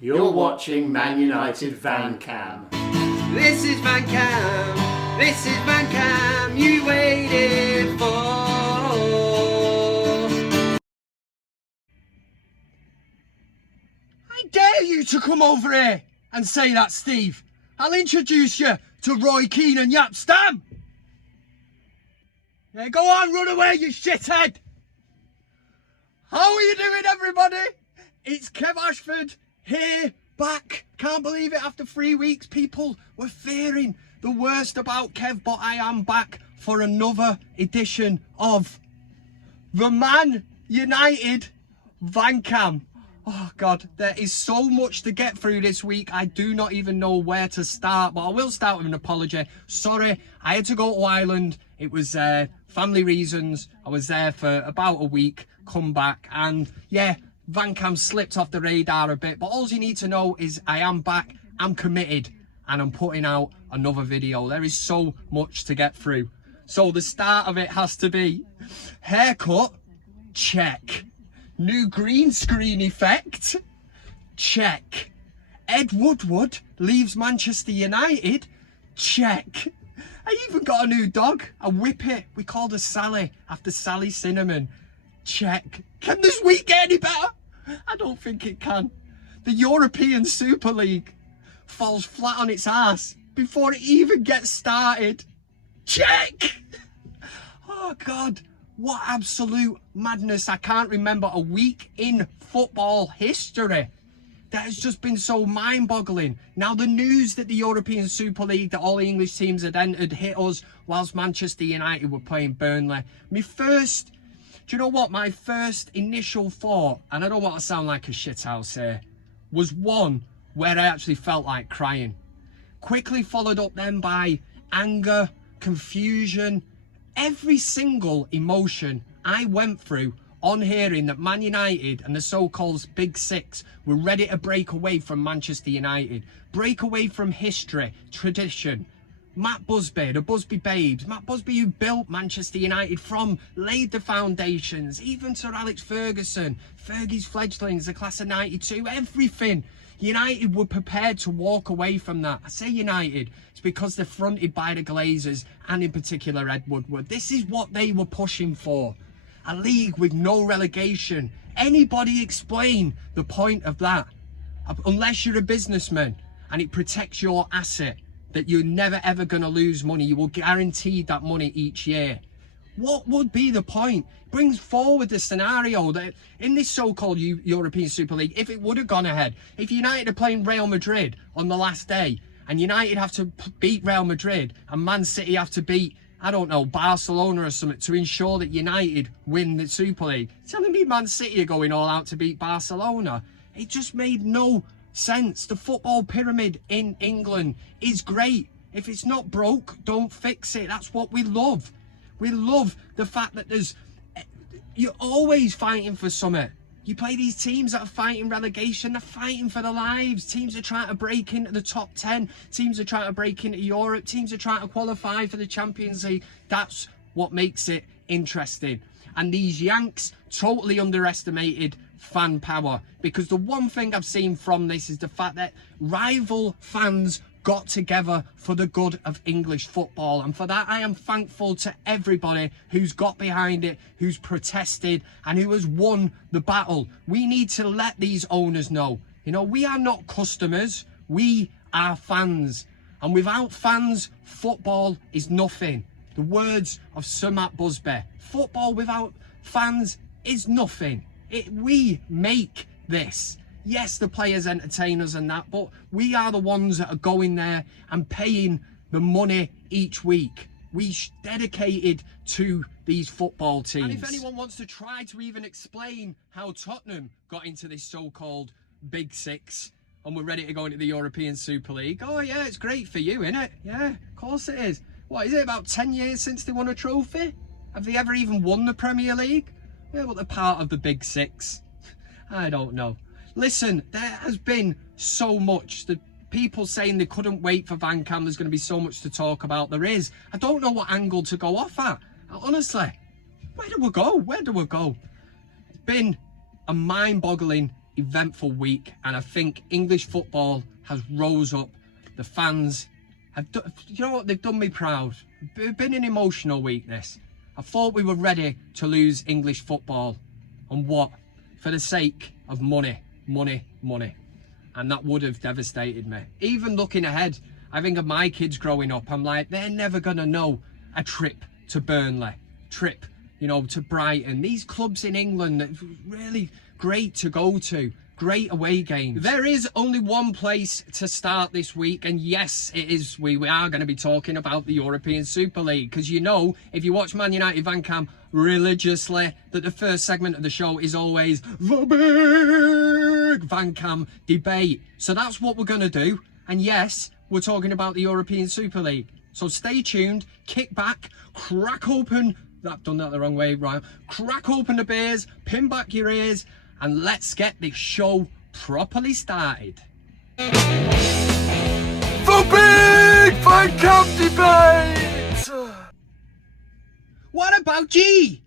You're watching ManUtd VanCam. This is VanCam. This is VanCam you waited for. I dare you to come over here and say that, Steve. I'll introduce you to Roy Keane and Yap Stam. Yeah, go on, run away, you shithead. How are you doing, everybody? It's Kev Ashford here, back. Can't believe it, after 3 weeks. People were fearing the worst about Kev, but I am back for another edition of the ManUtd VanCam. Oh God, there is so much to get through this week. I do not even know where to start, but I will start with an apology. Sorry, I had to go to Ireland. It was family reasons. I was there for about a week, come back, and yeah, VanCam slipped off the radar a bit, but all you need to know is I am back, I'm committed, and I'm putting out another video. There is so much to get through. So the start of it has to be haircut, check. New green screen effect, check. Ed Woodward leaves Manchester United, check. I even got a new dog, a whippet. We called her Sally, after Sally Cinnamon, check. Can this week get any better? I don't think it can. The European Super League falls flat on its ass before it even gets started, check. Oh God. What absolute madness. I can't remember a week in football history that has just been so mind-boggling. Now, the news that the European Super League, that all the English teams had entered, hit us whilst Manchester United were playing Burnley. Do you know what? My first initial thought, and I don't want to sound like a shithouse here, was one where I actually felt like crying. Quickly followed up then by anger, confusion, every single emotion I went through on hearing that Man United and the so-called Big Six were ready to break away from Manchester United, break away from history, tradition. Matt Busby, the Busby Babes, Matt Busby who built Manchester United from, laid the foundations, even Sir Alex Ferguson, Fergie's fledglings, the class of 92, everything. United were prepared to walk away from that. I say United, it's because they're fronted by the Glazers and in particular Ed Woodward. This is what they were pushing for. A league with no relegation. Anybody explain the point of that? Unless you're a businessman and it protects your asset, that you're never ever going to lose money. You will guarantee that money each year. What would be the point? Brings forward the scenario that in this so-called European Super League, if it would have gone ahead, if United are playing Real Madrid on the last day and United have to beat Real Madrid and Man City have to beat, I don't know, Barcelona or something to ensure that United win the Super League, telling me Man City are going all out to beat Barcelona, it just made no sense. The football pyramid in England is great. If it's not broke, don't fix it. That's what we love. We love the fact that you're always fighting for something. You play these teams that are fighting relegation, they're fighting for their lives. Teams are trying to break into the top 10. Teams are trying to break into Europe. Teams are trying to qualify for the Champions League. That's what makes it interesting. And these Yanks totally underestimated fan power, because the one thing I've seen from this is the fact that rival fans got together for the good of English football, and for that I am thankful to everybody who's got behind it, who's protested and who has won the battle. We need to let these owners know, you know, we are not customers, we are fans, and without fans, football is nothing. The words of Sir Matt Busby, football without fans is nothing. We make this. Yes, the players entertain us and that, but we are the ones that are going there and paying the money each week. We dedicated to these football teams. And if anyone wants to try to even explain how Tottenham got into this so-called Big Six and we're ready to go into the European Super League, oh yeah, it's great for you, innit? Yeah, of course it is. What, is it about 10 years since they won a trophy? Have they ever even won the Premier League? Yeah, well, they're part of the Big Six. I don't know. Listen, there has been so much. The people saying they couldn't wait for VanCam, there's going to be so much to talk about. There is. I don't know what angle to go off at. Honestly, where do we go? Where do we go? It's been a mind-boggling eventful week, and I think English football has rose up. The fans have done, you know what, they've done me proud. It's been an emotional week, this. I thought we were ready to lose English football. And what? For the sake of money, money, money. And that would have devastated me. Even looking ahead, I think of my kids growing up, I'm like, they're never going to know a trip to Burnley, trip, you know, to Brighton. These clubs in England that really great to go to. Great away games. There is only one place to start this week, and yes, it is. We are going to be talking about the European Super League, because you know, if you watch ManUtd VanCam religiously, that the first segment of the show is always the BIG VanCam Debate. So that's what we're going to do, and yes, we're talking about the European Super League. So stay tuned, kick back, crack open, I've done that the wrong way, right? Crack open the beers, pin back your ears, and let's get this show properly started. The BIG VanCam Debate! What about G?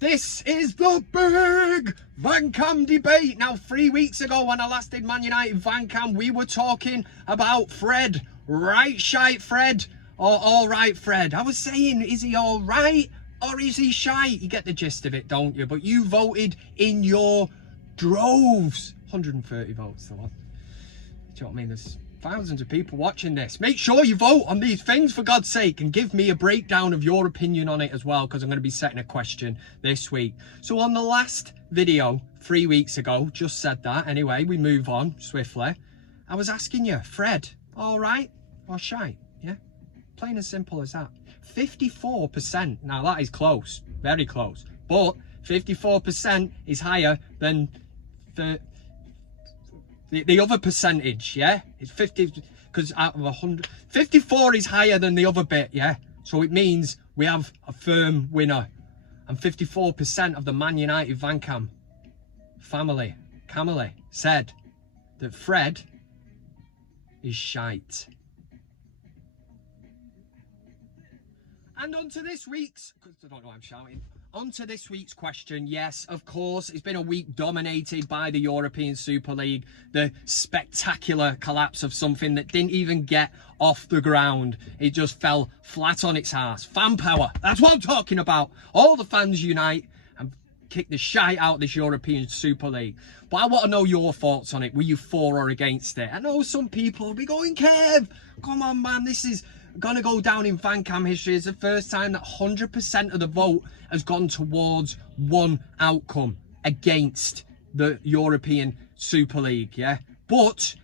This is the BIG VanCam Debate. Now, 3 weeks ago when I last did ManUtd VanCam, we were talking about Fred. Right shite Fred, or alright Fred. I was saying, is he alright or is he shite? You get the gist of it, don't you? But you voted in your droves. 130 votes there was. Do you know what I mean? There's thousands of people watching this. Make sure you vote on these things, for God's sake, and give me a breakdown of your opinion on it as well, because I'm going to be setting a question this week. So on the last video 3 weeks ago, just said that anyway, we move on swiftly. I was asking you, Fred, all right or shite? Yeah, plain and simple as that. 54%. Now that is close, very close, but 54% is higher than the other percentage. Yeah, it's 50, because out of 100, 54 is higher than the other bit. Yeah, so it means we have a firm winner, and 54% of the ManUtd VanCam family said that Fred is shite. And on to this week's, I don't know why I'm shouting. On to this week's question. Yes, of course, it's been a week dominated by the European Super League. The spectacular collapse of something that didn't even get off the ground. It just fell flat on its arse. Fan power, that's what I'm talking about. All the fans unite and kick the shite out of this European Super League. But I want to know your thoughts on it. Were you for or against it? I know some people will be going, Kev, come on, man, this is gonna go down in VanCam history as the first time that 100% of the vote has gone towards one outcome against the European Super League. Yeah, but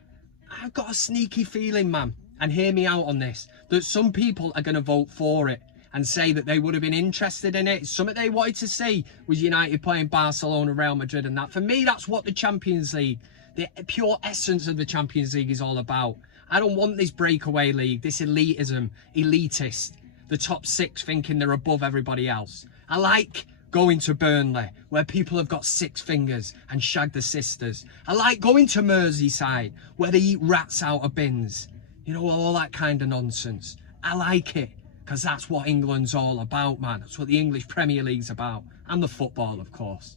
I've got a sneaky feeling, man, and hear me out on this, that some people are going to vote for it and say that they would have been interested in it. Something they wanted to see was United playing Barcelona, Real Madrid, and that. For me, that's what the Champions League, the pure essence of the Champions League, is all about. I don't want this breakaway league, this elitism, elitist, the top six thinking they're above everybody else. I like going to Burnley, where people have got 6 fingers and shag the sisters. I like going to Merseyside, where they eat rats out of bins. You know, all that kind of nonsense. I like it, because that's what England's all about, man. That's what the English Premier League's about. And the football, of course.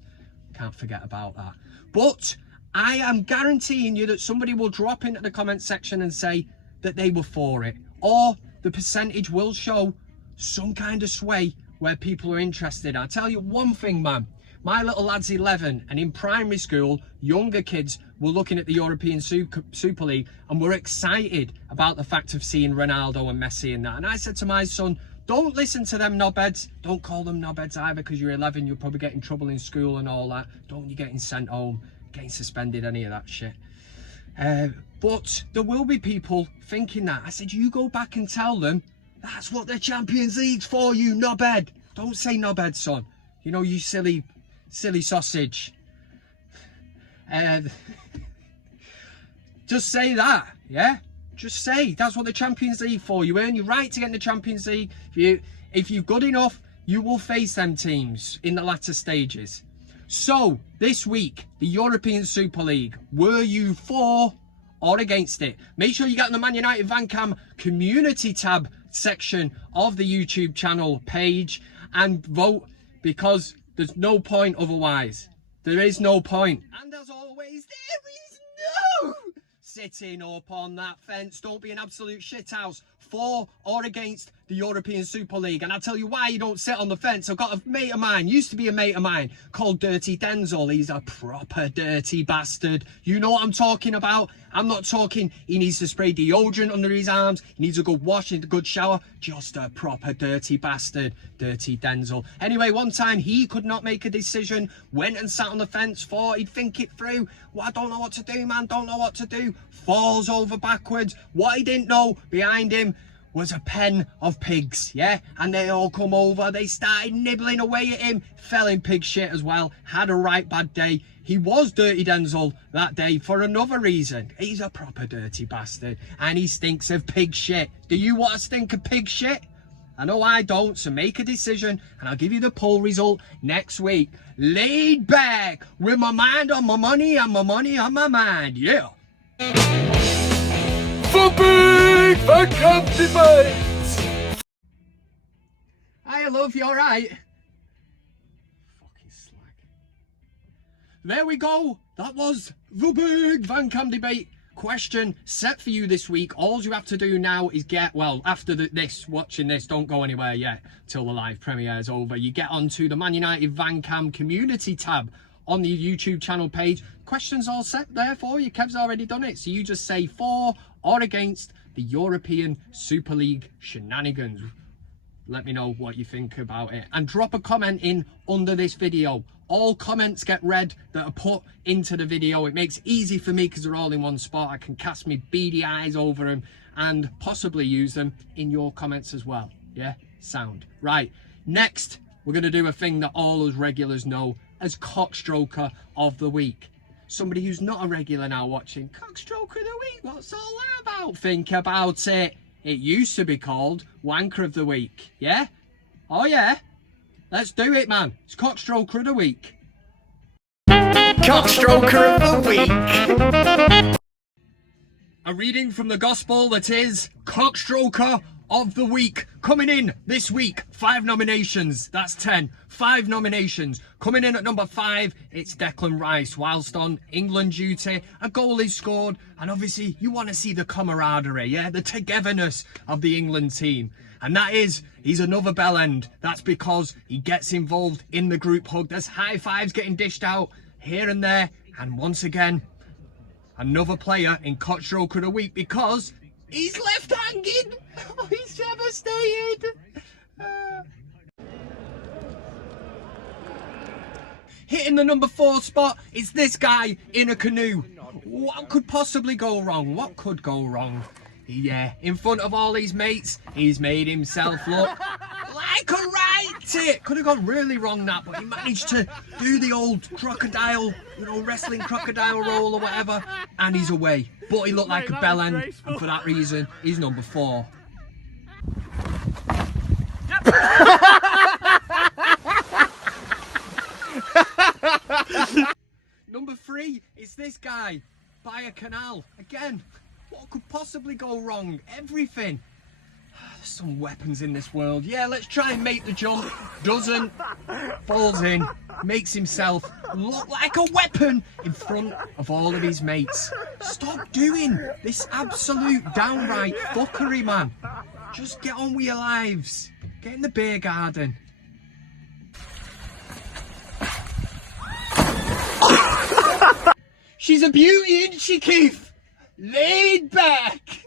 Can't forget about that. But I am guaranteeing you that somebody will drop into the comment section and say that they were for it. Or the percentage will show some kind of sway where people are interested. I'll tell you one thing, man. My little lad's 11, and in primary school, younger kids were looking at the European Super League and were excited about the fact of seeing Ronaldo and Messi and that. And I said to my son, don't listen to them knobheads. Don't call them knobheads either, because you're 11, you'll probably get in trouble in school and all that. Don't you getting sent home, getting suspended, any of that shit. But there will be people thinking that. I said, you go back and tell them that's what the Champions League's for, you knobhead. Don't say knobhead, son. You know, you silly sausage. Just say that, yeah? Just say that's what the Champions League for. You earn your right to get in the Champions League. If you're good enough, you will face them teams in the latter stages. So this week, the European Super League, were you for or against it? Make sure you get on the ManUtd VanCam community tab section of the YouTube channel page and vote, because there's no point otherwise. There is no point. And as always, there is no sitting up on that fence. Don't be an absolute shithouse. For or against the European Super League. And I'll tell you why you don't sit on the fence. I've got a mate of mine, used to be a mate of mine, called Dirty Denzel. He's a proper dirty bastard. You know what I'm talking about? I'm not talking he needs to spray deodorant under his arms. He needs a good wash and a good shower. Just a proper dirty bastard. Dirty Denzel. Anyway, one time he could not make a decision. Went and sat on the fence, thought he'd think it through. Well, I don't know what to do, man. Don't know what to do. Falls over backwards. What he didn't know, behind him was a pen of pigs, yeah? And they all come over, they started nibbling away at him, fell in pig shit as well, had a right bad day. He was Dirty Denzel that day for another reason. He's a proper dirty bastard, and he stinks of pig shit. Do you want to stink of pig shit? I know I don't, so make a decision, and I'll give you the poll result next week. Laid back, with my mind on my money, and my money on my mind, yeah. For BIG VanCam Debate! Hi, love, you alright? Fucking slag. There we go. That was the BIG VanCam Debate question set for you this week. All you have to do now is get, well, after watching this, don't go anywhere yet till the live premiere is over. You get onto the ManUtd VanCam community tab on the YouTube channel page. Questions all set there for you. Kev's already done it. So you just say for or against the European Super League shenanigans. Let me know what you think about it. And drop a comment in under this video. All comments get read that are put into the video. It makes it easy for me because they're all in one spot. I can cast my beady eyes over them and possibly use them in your comments as well. Yeah? Sound. Right. Next, we're going to do a thing that all us regulars know as CockStroker of the Week. Somebody who's not a regular now watching, CockStroker of the Week, what's all that about? Think about it. It used to be called Wanker of the Week, yeah? Oh yeah? Let's do it, man. It's CockStroker of the Week. CockStroker of the Week. A reading from the Gospel that is CockStroker of the Week. Coming in this week, 5 nominations. That's 10. 5 nominations. Coming in at number 5, it's Declan Rice. Whilst on England duty, a goal is scored. And obviously, you want to see the camaraderie, yeah? The togetherness of the England team. And that is, he's another bell end. That's because he gets involved in the group hug. There's high fives getting dished out here and there. And once again, another player in CockStroker of the Week because he's left-handed. Oh, he's devastated. Hitting the number 4 spot is this guy in a canoe. What could possibly go wrong? What could go wrong? Yeah, in front of all his mates, he's made himself look like a right tit. Could have gone really wrong that, but he managed to do the old crocodile, you know, wrestling crocodile roll or whatever, and he's away. But he looked like a bell end, and for that reason, he's number 4. Number 3 is this guy by a canal. Again, what could possibly go wrong? Everything. There's some weapons in this world. Yeah, let's try and make the jump. Doesn't. Falls in. Makes himself look like a weapon in front of all of his mates. Stop doing this absolute downright fuckery, man. Just get on with your lives. Get in the beer garden. She's a beauty, isn't she, Keith? Laid back.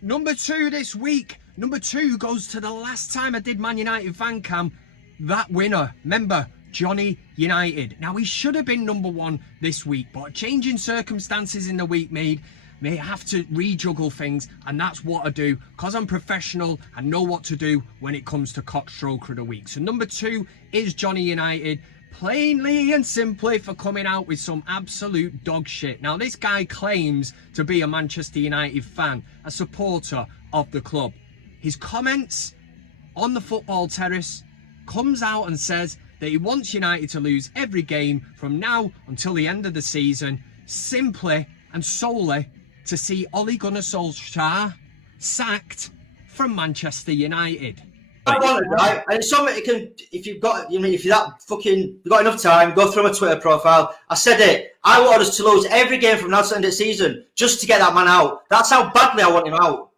Number 2 this week. Number 2 goes to the last time I did ManUtd VanCam. That winner, remember, Johnny United. Now, he should have been number 1 this week, but changing circumstances in the week made me have to rejuggle things, and that's what I do. Because I'm professional, I know what to do when it comes to CockStroker of the Week. So number 2 is Johnny United. Plainly and simply for coming out with some absolute dog shit. Now, this guy claims to be a Manchester United fan, a supporter of the club. His comments on the football terrace comes out and says that he wants United to lose every game from now until the end of the season, simply and solely to see Ole Gunnar Solskjaer sacked from Manchester United. I wanted, right? And it's something you can, if you've got, if you're that fucking, you've got enough time, go through my Twitter profile. I said it. I wanted us to lose every game from now to the end of the season just to get that man out. That's how badly I want him out.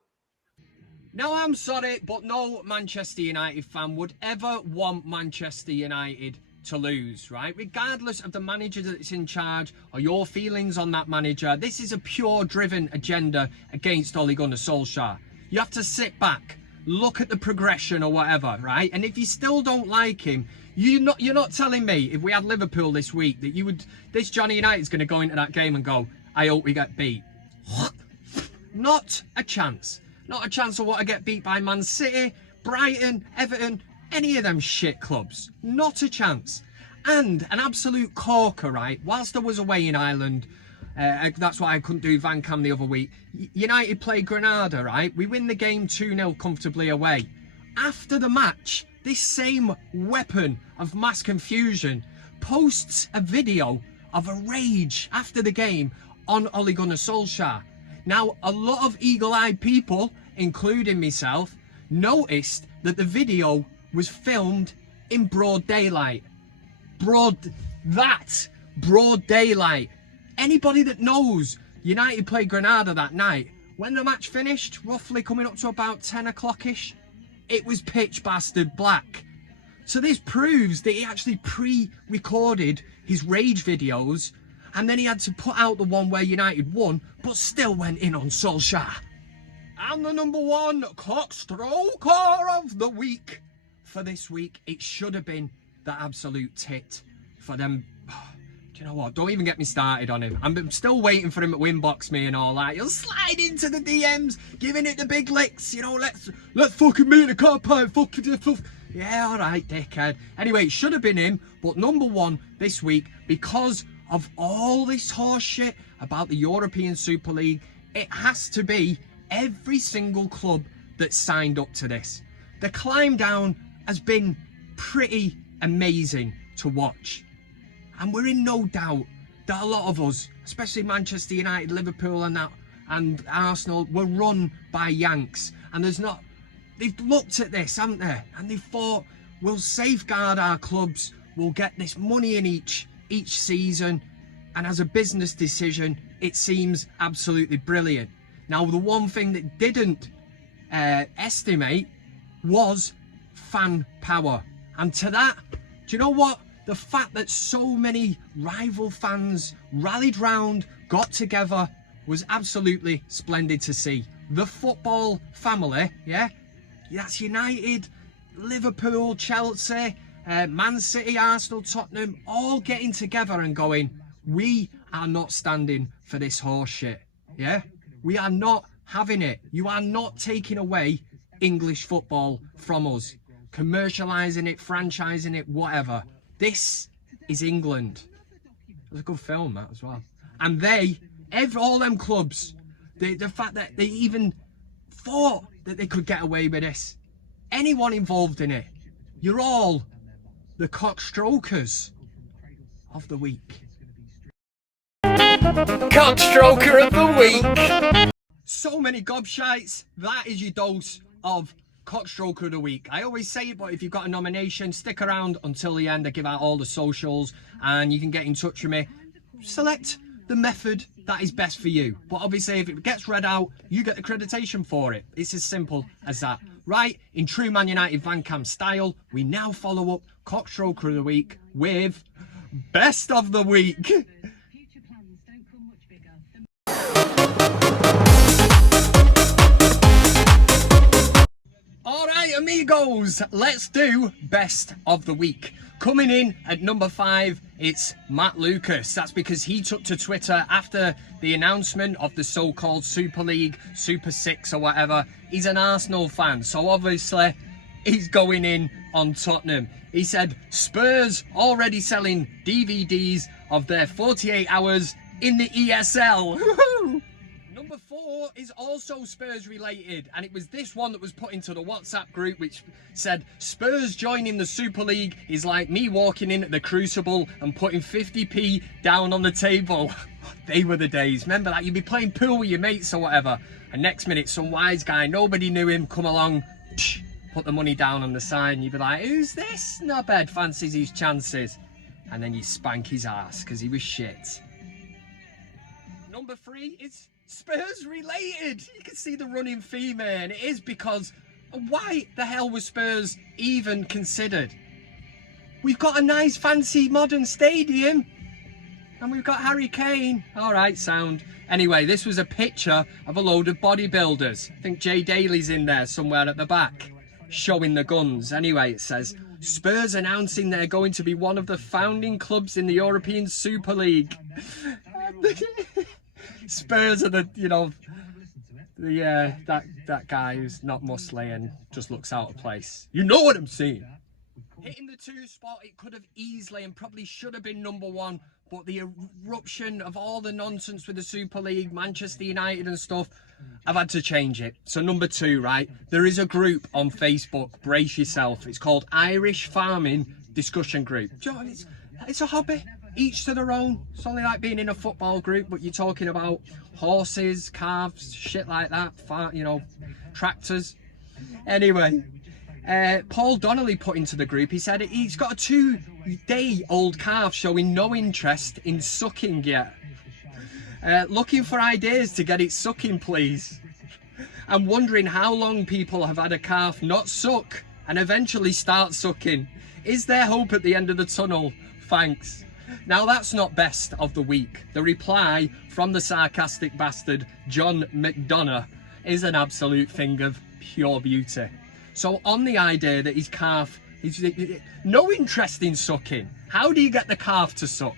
Now, I'm sorry, but no Manchester United fan would ever want Manchester United to lose, right? Regardless of the manager that's in charge or your feelings on that manager, this is a pure driven agenda against Ole Gunnar Solskjaer. You have to sit back, look at the progression or whatever, right? And if you still don't like him, you're not telling me if we had Liverpool this week that you would, this Johnny United's going to go into that game and go, I hope we get beat. Not a chance. Not a chance of what I get beat by Man City, Brighton, Everton, any of them shit clubs. Not a chance. And an absolute corker, right? Whilst I was away in Ireland, that's why I couldn't do VanCam the other week. United play Granada, right? We win the game 2-0 comfortably away. After the match, this same weapon of mass confusion posts a video of a rage after the game on Ole Gunnar Solskjaer. Now, a lot of eagle-eyed people, including myself, noticed that the video was filmed in broad daylight. Broad daylight. Anybody that knows United played Granada that night, when the match finished, roughly coming up to about 10 o'clock-ish, it was pitch bastard black. So this proves that he actually pre-recorded his rage videos, and then he had to put out the one where United won, but still went in on Solskjaer. And the number one CockStroker of the week for this week, it should have been the absolute tit for them. Do you know what? Don't even get me started on him. I'm still waiting for him to inbox me and all that. He'll slide into the DMs, giving it the big licks. You know, let's fucking meet in a car park. Yeah, all right, dickhead. Anyway, it should have been him, but number one this week, because of all this horse shit about the European Super League, it has to be every single club that signed up to this. The climb down has been pretty amazing to watch. And we're in no doubt that a lot of us, especially Manchester United, Liverpool and Arsenal, were run by Yanks. And they've looked at this, haven't they? And they've thought, we'll safeguard our clubs, we'll get this money in each season. And as a business decision, it seems absolutely brilliant. Now, the one thing that didn't estimate was fan power. And to that, do you know what? The fact that so many rival fans rallied round, got together, was absolutely splendid to see. The football family, yeah? That's United, Liverpool, Chelsea, Man City, Arsenal, Tottenham, all getting together and going, we are not standing for this horse shit, yeah? We are not having it. You are not taking away English football from us. Commercialising it, franchising it, whatever. This is England. It was a good film, that, as well. And all them clubs, the fact that they even thought that they could get away with this. Anyone involved in it, you're all the CockStrokers of the week. CockStroker of the week. So many gobshites. That is your dose of CockStroker of the week. I always say it, but if you've got a nomination, stick around until the end. I give out all the socials and you can get in touch with me. Select the method that is best for you. But obviously, if it gets read out, you get accreditation for it. It's as simple as that. Right, in true ManUtd VanCam style, we now follow up CockStroker of the week with Best of the Week. Alright amigos, let's do Best of the Week. Coming in at number 5, it's Matt Lucas. That's because he took to Twitter after the announcement of the so-called Super League, Super 6 or whatever. He's an Arsenal fan, so obviously he's going in on Tottenham. He said, Spurs already selling DVDs of their 48 hours in the ESL. Number 4 is also Spurs related, and it was this one that was put into the WhatsApp group, which said, Spurs joining the Super League is like me walking in at the Crucible and putting 50p down on the table. They were the days. Remember that? You'd be playing pool with your mates or whatever, and next minute some wise guy, nobody knew him, come along, put the money down on the side and you'd be like, who's this knobhead fancies his chances? And then you spank his ass because he was shit. Number 3 is Spurs related. You can see the running theme here, and it is because why the hell was Spurs even considered? We've got a nice fancy modern stadium and we've got Harry Kane. All right, sound. Anyway, this was a picture of a load of bodybuilders. I think Jay Daly's in there somewhere at the back showing the guns. Anyway, it says Spurs announcing they're going to be one of the founding clubs in the European Super League. Spurs are the, you know, that guy who's not muscly and just looks out of place. You know what I'm saying? Hitting the 2 spot, it could have easily and probably should have been number 1, but the eruption of all the nonsense with the Super League, Manchester United and stuff, I've had to change it. So number 2, right? There is a group on Facebook, brace yourself. It's called Irish Farming Discussion Group. Do you know what? It's a hobby. Each to their own. It's only like being in a football group, but you're talking about horses, calves, shit like that, you know, tractors. Anyway, Paul Donnelly put into the group, he said he's got a 2-day-old calf showing no interest in sucking yet. Looking for ideas to get it sucking, please. I'm wondering how long people have had a calf not suck and eventually start sucking. Is there hope at the end of the tunnel? Thanks. Now that's not best of the week. The reply from the sarcastic bastard John McDonough is an absolute thing of pure beauty. So on the idea that his calf, he's no interest in sucking, how do you get the calf to suck?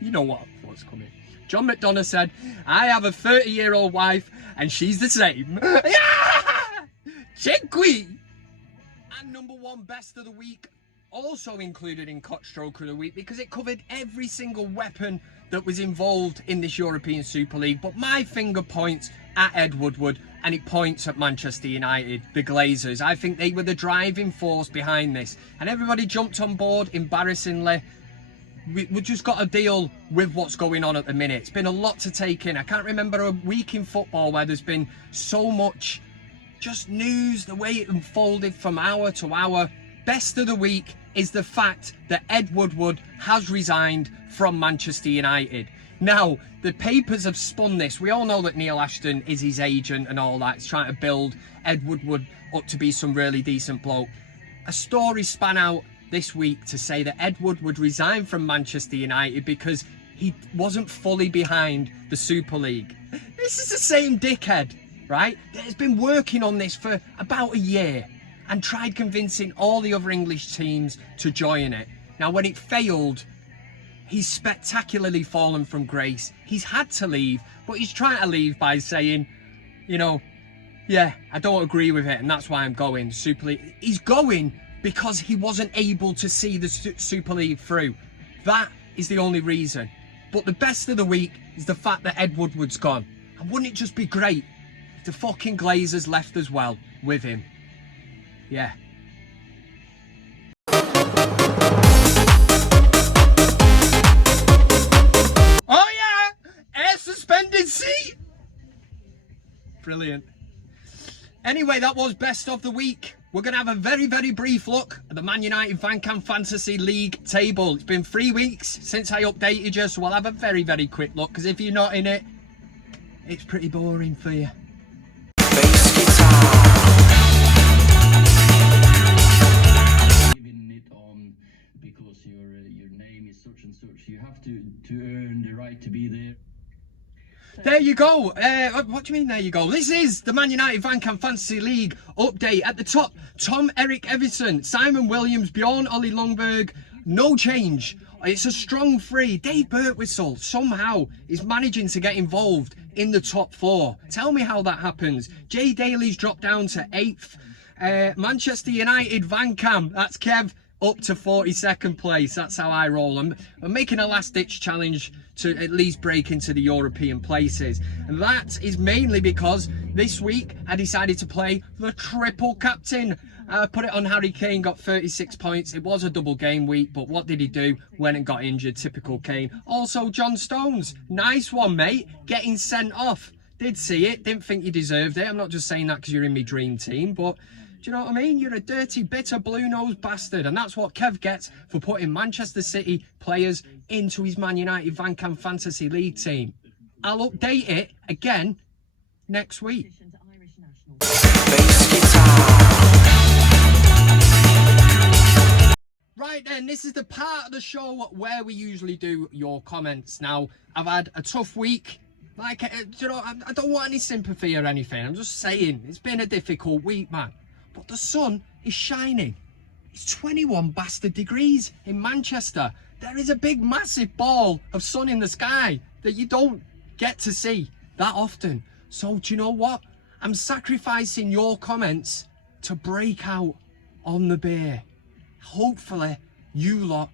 You know what's coming. John McDonough said, I have a 30-year-old wife and she's the same. Check-we! And number 1 best of the week, also included in CockStroker of the week because it covered every single weapon that was involved in this European Super League. But my finger points at Ed Woodward and it points at Manchester United, the Glazers. I think they were the driving force behind this. And everybody jumped on board, embarrassingly. We just got to deal with what's going on at the minute. It's been a lot to take in. I can't remember a week in football where there's been so much just news, the way it unfolded from hour to hour. Best of the week is the fact that Ed Woodward has resigned from Manchester United. Now, the papers have spun this. We all know that Neil Ashton is his agent and all that. He's trying to build Ed Woodward up to be some really decent bloke. A story span out this week to say that Ed Woodward resigned from Manchester United because he wasn't fully behind the Super League. This is the same dickhead, right, that has been working on this for about a year and tried convincing all the other English teams to join it. Now, when it failed, he's spectacularly fallen from grace. He's had to leave, but he's trying to leave by saying, you know, yeah, I don't agree with it, and that's why I'm going. Super League. He's going because he wasn't able to see the Super League through. That is the only reason. But the best of the week is the fact that Ed Woodward's gone. And wouldn't it just be great if the fucking Glazers left as well with him? Yeah. Oh yeah! Air suspended seat! Brilliant. Anyway, that was best of the week. We're going to have a very, very brief look at the ManUtd VanCam Fantasy League table. It's been 3 weeks since I updated you, so we'll have a very, very quick look, because if you're not in it, it's pretty boring for you. Giving it on because your name is such and such. You have to earn the right to be there. There you go. What do you mean there you go? This is the ManUtd VanCam Fantasy League update. At the top, Tom Eric Everson, Simon Williams, Bjorn Ollie Lundberg. No change. It's a strong 3. Dave Birtwistle somehow is managing to get involved in the top 4. Tell me how that happens. Jay Daly's dropped down to 8th. Manchester United VanCam, that's Kev, up to 42nd place. That's how I roll. I'm making a last-ditch challenge to at least break into the European places. And that is mainly because this week I decided to play the triple captain. Put it on Harry Kane, got 36 points. It was a double game week, but what did he do? Went and got injured, typical Kane. Also, John Stones, nice one, mate, getting sent off. Did see it, didn't think you deserved it. I'm not just saying that because you're in my dream team, but Do you know what I mean? You're a dirty, bitter, blue-nosed bastard. And that's what Kev gets for putting Manchester City players into his Man United VanCam Fantasy League team. I'll update it again next week. Right then, this is the part of the show where we usually do your comments. Now, I've had a tough week. Like, you know, I don't want any sympathy or anything. I'm just saying, it's been a difficult week, man. But the sun is shining. It's 21 bastard degrees in Manchester. There is a big, massive ball of sun in the sky that you don't get to see that often. So, do you know what? I'm sacrificing your comments to break out on the beer. Hopefully, you lot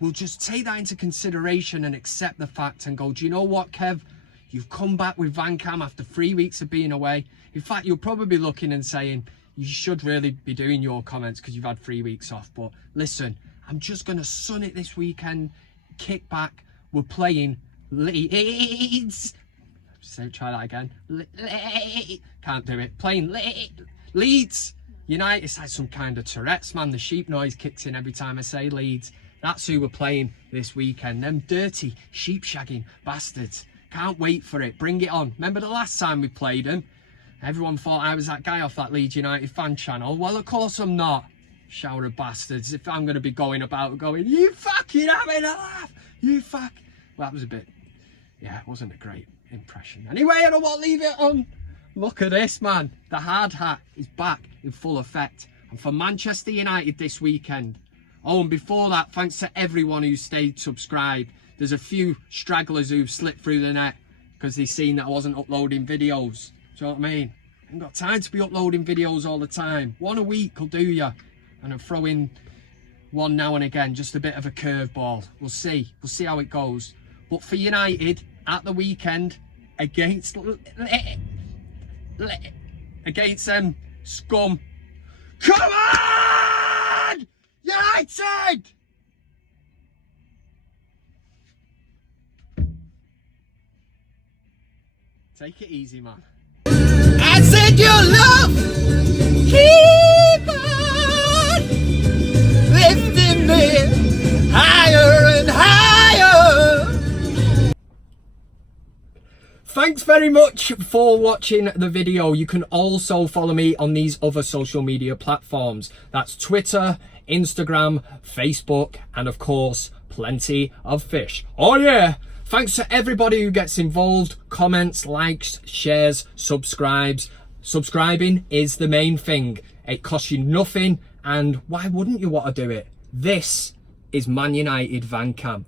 will just take that into consideration and accept the fact and go, do you know what, Kev? You've come back with VanCam after 3 weeks of being away. In fact, you'll probably be looking and saying, you should really be doing your comments because you've had 3 weeks off. But listen, I'm just going to sun it this weekend, kick back. We're playing Leeds. Try that again. Can't do it. Playing Leeds. United's had some kind of Tourette's, man. The sheep noise kicks in every time I say Leeds. That's who we're playing this weekend. Them dirty, sheep-shagging bastards. Can't wait for it. Bring it on. Remember the last time we played them? Everyone thought I was that guy off that Leeds United fan channel. Well, of course I'm not. Shower of bastards. If I'm going to be going about going, you fucking having a laugh. You fuck. Well, that was a bit, yeah, it wasn't a great impression. Anyway, I don't want to leave it on. Look at this, man. The hard hat is back in full effect. And for Manchester United this weekend. Oh, and before that, thanks to everyone who stayed subscribed. There's a few stragglers who've slipped through the net because they've seen that I wasn't uploading videos. Do you know what I mean? I haven't got time to be uploading videos all the time. One a week will do ya. And I'll throw in one now and again, just a bit of a curveball. We'll see. We'll see how it goes. But for United, at the weekend, against them scum. Come on! United! Take it easy, man. I said your love, keep on lifting me higher and higher. Thanks very much for watching the video. You can also follow me on these other social media platforms. That's Twitter, Instagram, Facebook, and of course, plenty of fish. Oh yeah! Thanks to everybody who gets involved, comments, likes, shares, subscribes. Subscribing is the main thing. It costs you nothing, and why wouldn't you want to do it? This is Man United VanCam.